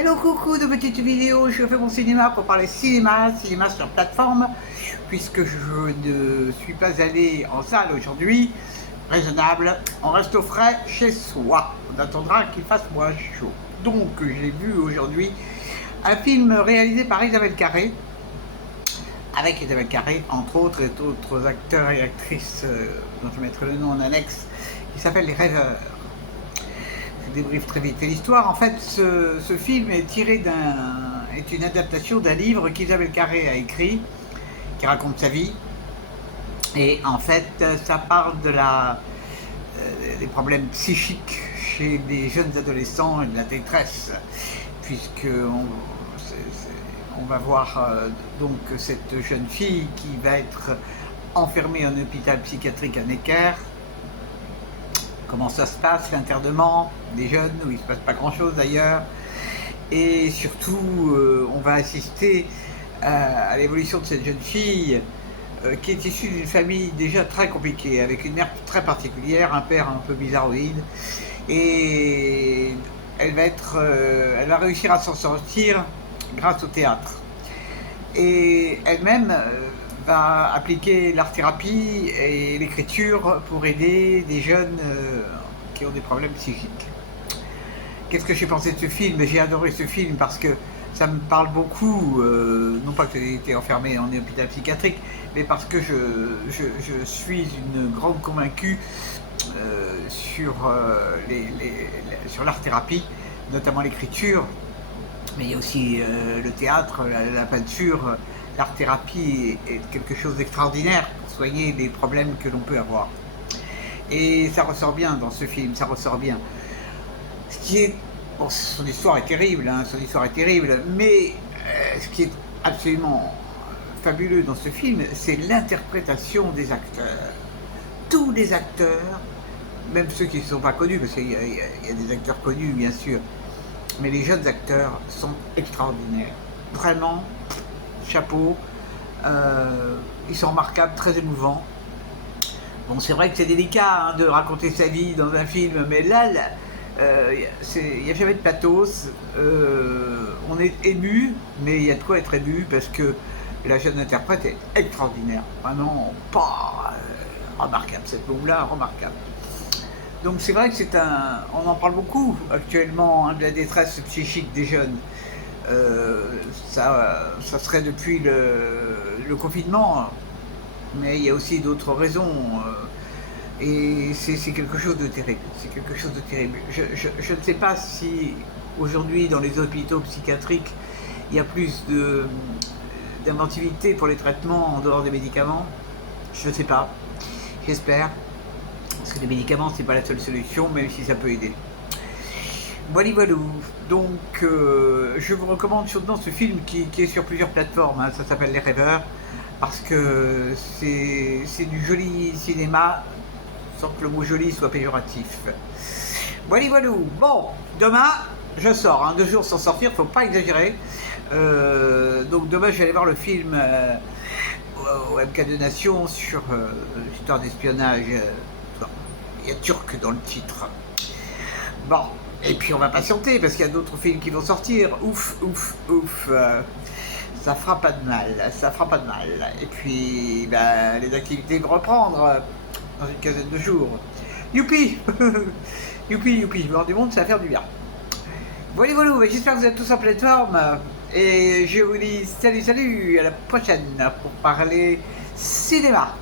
Hello, coucou de petites vidéos, je fais mon cinéma pour parler cinéma sur plateforme, puisque je ne suis pas allé en salle aujourd'hui, raisonnable, on reste au frais chez soi, on attendra qu'il fasse moins chaud. Donc j'ai vu aujourd'hui un film réalisé par Isabelle Carré, avec Isabelle Carré, entre autres, et d'autres acteurs et actrices dont je mettrai le nom en annexe, qui s'appelle Les Rêveurs. Je débriefe très vite l'histoire. En fait, ce film est est une adaptation d'un livre qu'Isabelle Carré a écrit, qui raconte sa vie. Et en fait, ça parle des problèmes psychiques chez les jeunes adolescents et de la détresse, puisque on va voir donc cette jeune fille qui va être enfermée en hôpital psychiatrique à Necker. Comment ça se passe, l'internement des jeunes, où il ne se passe pas grand-chose d'ailleurs. Et surtout, on va assister à l'évolution de cette jeune fille qui est issue d'une famille déjà très compliquée, avec une mère très particulière, un père un peu bizarroïde. Et elle va réussir à s'en sortir grâce au théâtre. Et elle-même va appliquer l'art-thérapie et l'écriture pour aider des jeunes qui ont des problèmes psychiques. Qu'est-ce que j'ai pensé de ce film? J'ai adoré ce film parce que ça me parle beaucoup, non pas que j'ai été enfermé en hôpital psychiatrique, mais parce que je suis une grande convaincue sur l'art-thérapie, notamment l'écriture, mais il y a aussi le théâtre, la peinture. L'art-thérapie est quelque chose d'extraordinaire pour soigner des problèmes que l'on peut avoir. Et ça ressort bien dans ce film, ça ressort bien. Ce qui est... Bon, son histoire est terrible, hein, mais ce qui est absolument fabuleux dans ce film, c'est l'interprétation des acteurs. Tous les acteurs, même ceux qui ne sont pas connus, parce qu'il y a des acteurs connus bien sûr, mais les jeunes acteurs sont extraordinaires. Vraiment, chapeau, ils sont remarquables, très émouvants. Bon, c'est vrai que c'est délicat de raconter sa vie dans un film, mais là il n'y a jamais de pathos. On est ému, mais il y a de quoi être ému parce que la jeune interprète est extraordinaire. Vraiment, pas remarquable, cette bombe-là, remarquable. Donc c'est vrai que on en parle beaucoup actuellement, hein, de la détresse psychique des jeunes. Ça serait depuis le confinement, mais il y a aussi d'autres raisons. Et c'est quelque chose de terrible. C'est quelque chose de terrible. Je ne sais pas si aujourd'hui dans les hôpitaux psychiatriques il y a plus d'inventivité pour les traitements en dehors des médicaments. Je ne sais pas. J'espère. Parce que les médicaments c'est pas la seule solution, même si ça peut aider. Voilà. Donc je vous recommande chaudement ce film qui est sur plusieurs plateformes, hein. Ça s'appelle Les Rêveurs, parce que c'est du joli cinéma, sans que le mot joli soit péjoratif. Voilà. Bon, demain je sors, hein, 2 jours sans sortir, faut pas exagérer. Donc demain je vais aller voir le film au MK2 Nation sur l'histoire d'espionnage. Il y a turc dans le titre. Bon. Et puis on va patienter parce qu'il y a d'autres films qui vont sortir. Ouf. Ça fera pas de mal, Et puis les activités vont reprendre dans une quinzaine de jours. Youpi. Youpi. Voir du monde, ça va faire du bien. Voilà. J'espère que vous êtes tous en pleine forme. Et je vous dis salut, à la prochaine pour parler cinéma.